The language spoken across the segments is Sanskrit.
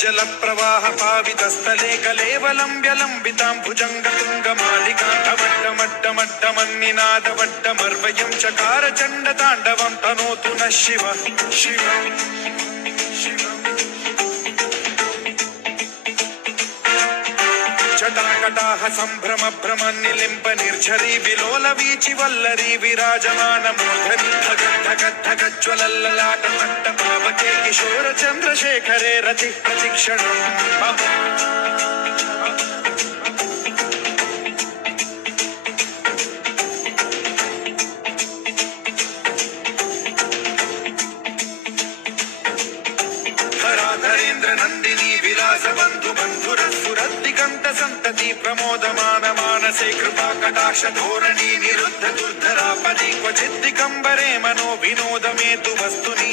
जल प्रवाह पावितस्थले कलेवलम्ब्य लम्बितां भुजङ्गतुङ्गमालिकां टमट्टमट्टमट्टमन्निनादवट्टमर्वयं चकार चण्डताण्डवं तनोतु नः शिवः शिवम् जटाकटाह सम्भ्रम भ्रम निलिम्ब निर्झरी विलोल वीचि वल्लरी विराजमान मूर्धनि धगद्धगद्धगज्ज्वलल्ललाट पट्ट पावके किशोर चन्द्रशेखरे रति प्रतिक्षणम् धराधरेन्द्र नन्दिनी विलास बन्धु बन्धुरस्फुरद्दिगन्त सन्तति प्रमोदमान मानसे कृपा कटाक्ष धोरणी निरुद्ध दुर्धरापदि क्वचित् दिगम्बरे मनो विनोदमेतु वस्तुनि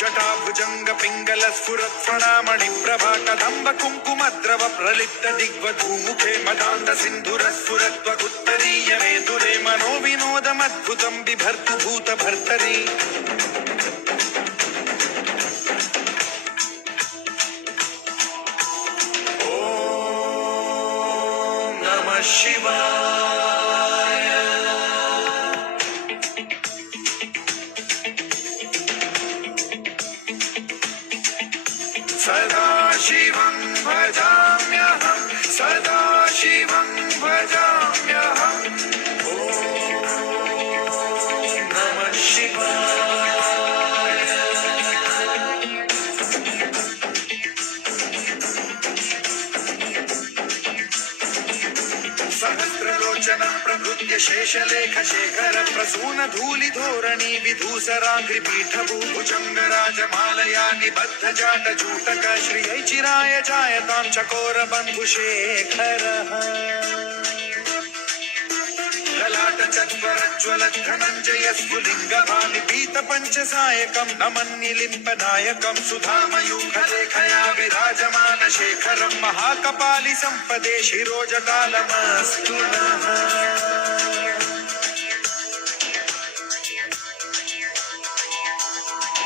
जटाभुजंग पिंगल स्फुरत् प्रणामणि प्रभा कदम्ब कुङ्कुमद्रव प्रलिप्त दिग्वधूमुखे मदान्त सिन्धुर स्फुरत्वगुत्तरीय मेधुरे मनो विनोदमद्भुतं बिभर्तु भूत भर्तरि ॐ नमः शिवाय सदा शिवं भजाम्यहं सदा शिवं भजाम्यहम् ॐ नमः शिवाय सहस्रलोचनं प्रभृत्य शेषलेख शेखर प्रसून धूलि धोरणी विधूसराग्रिपीठभूभुजङ्गराजमालया निबद्ध जाट जूटक श्रियै चिराय जायतां चकोर बन्धुशेखरः ललाट चत्वरज्ज्वल धनञ्जय स्फुलिङ्गभामि पीत पञ्चसायकं नमन्निलिम्पनायकं सुधामयूखलेखया विराजमान शेखरं महाकपालि सम्पदे शिरोजटालमस्तु नः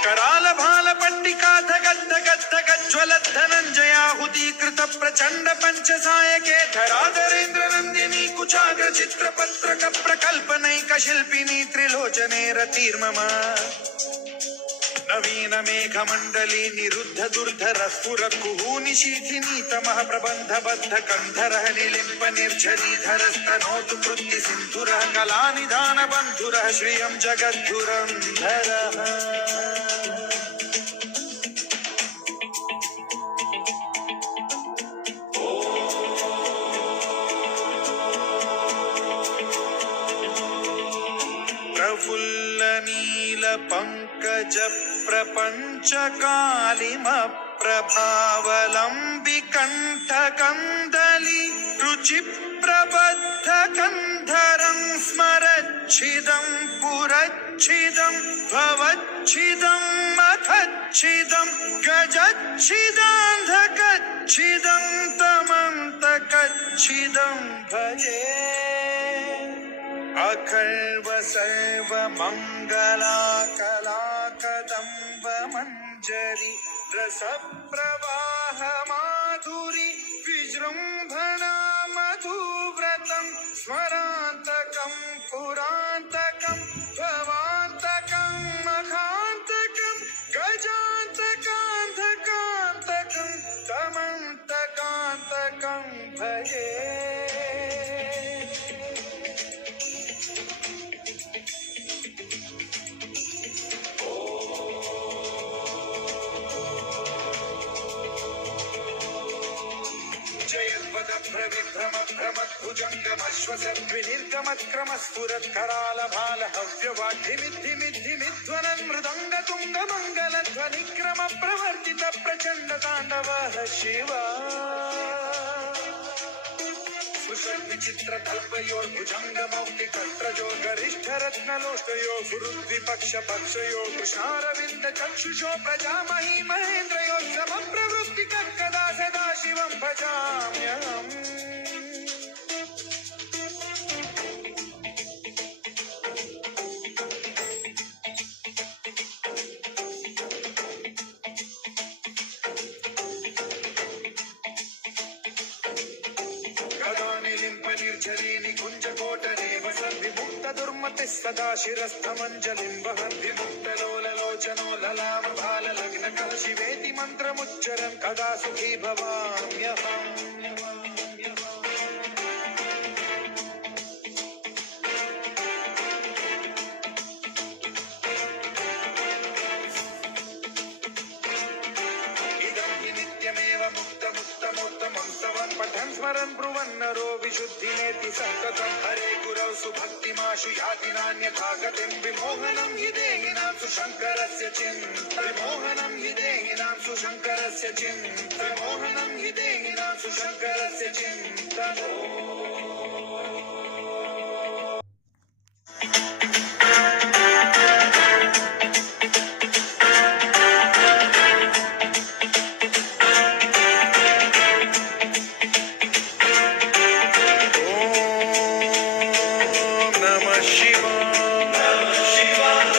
कराल भाल पट्टिका धगद्धगद्धगज्ज्वलत् धनञ्जयाहुतीकृत प्रचण्ड पञ्चसायके धराधरेन्द्र नन्दिनी कुचाग्र चित्रपत्रक प्रकल्पनैक शिल्पिनी त्रिलोचने रतिर्मम नवीन मेघमण्डली निरुद्ध दुर्धर स्फुर कुहूनि शीथिनी तमः प्रबन्ध बद्ध कन्धरः निलिम्प निर्झरीधरस्तनोतु कृत्ति सिन्धुरः कलानिधान बन्धुरः श्रियं जगद्धुरन्धरः प्रफुल्ल नील पंकज प्रपंच कालिम प्रभावलंबि कंठ कंदली रुचि प्रबद्ध कंधरं स्मरच्छिदं पुरच्छिदं भवच्छिदं मथच्छिदं गजच्छिदान्धकच्छिदं तमन्तकच्छिदं भजे अखर्व सर्व मंगला कला कदम्ब मंजरी रस प्रवाह माधुरी विजृंभणा मधुव्रतं स्मरान्तकं पुरान्तकं भवान्तकं मखान्तकं गजान्तकान्धकान्तकं तमन्तकान्तकं भजे प्रविभ्रम भ्रमद्भुजङ्गमश्वसद्विनिर्गमत्क्रम स्फुरत् कराल भाल हव्यवाढ्यमिद्धिमिद्धिमिध्वनन् मृदङ्ग तुङ्ग मङ्गलध्वनिक्रम प्रवर्तित प्रचण्ड ताण्डवः शिवा भुजङ्गमौक्तिकट्रजो गरिष्ठरत्नलोष्टयो गुरुद्विपक्षपक्षयो कृष्णारविन्द चक्षुषो प्रजामही महेन्द्रयो समप्रवृत्तिकः कदा सदा शिवं भजाम्यहम् निर्झरी निकुञ्जकोटरे वसन्ति मुक्तदुर्मतिः सदा शिरस्थमञ्जलिं वहन्ति मुक्तलोललोचनो ललाम बाललग्नकलशिवेति मन्त्रमुच्चरन् कदा सुखी भवाम्यहम् पठन् स्मरन् ब्रुवन्नरो विशुद्धिनेति सन्ततं हरे गुरौ सुभक्तिमाशु याति नान्यथा गतिं विमोहनं हि देहिनां सुशङ्करस्य विमोहनं हि देहिनां सुशङ्करस्य विमोहनं हि देहिनां सुशङ्करस्य चिन्तनम्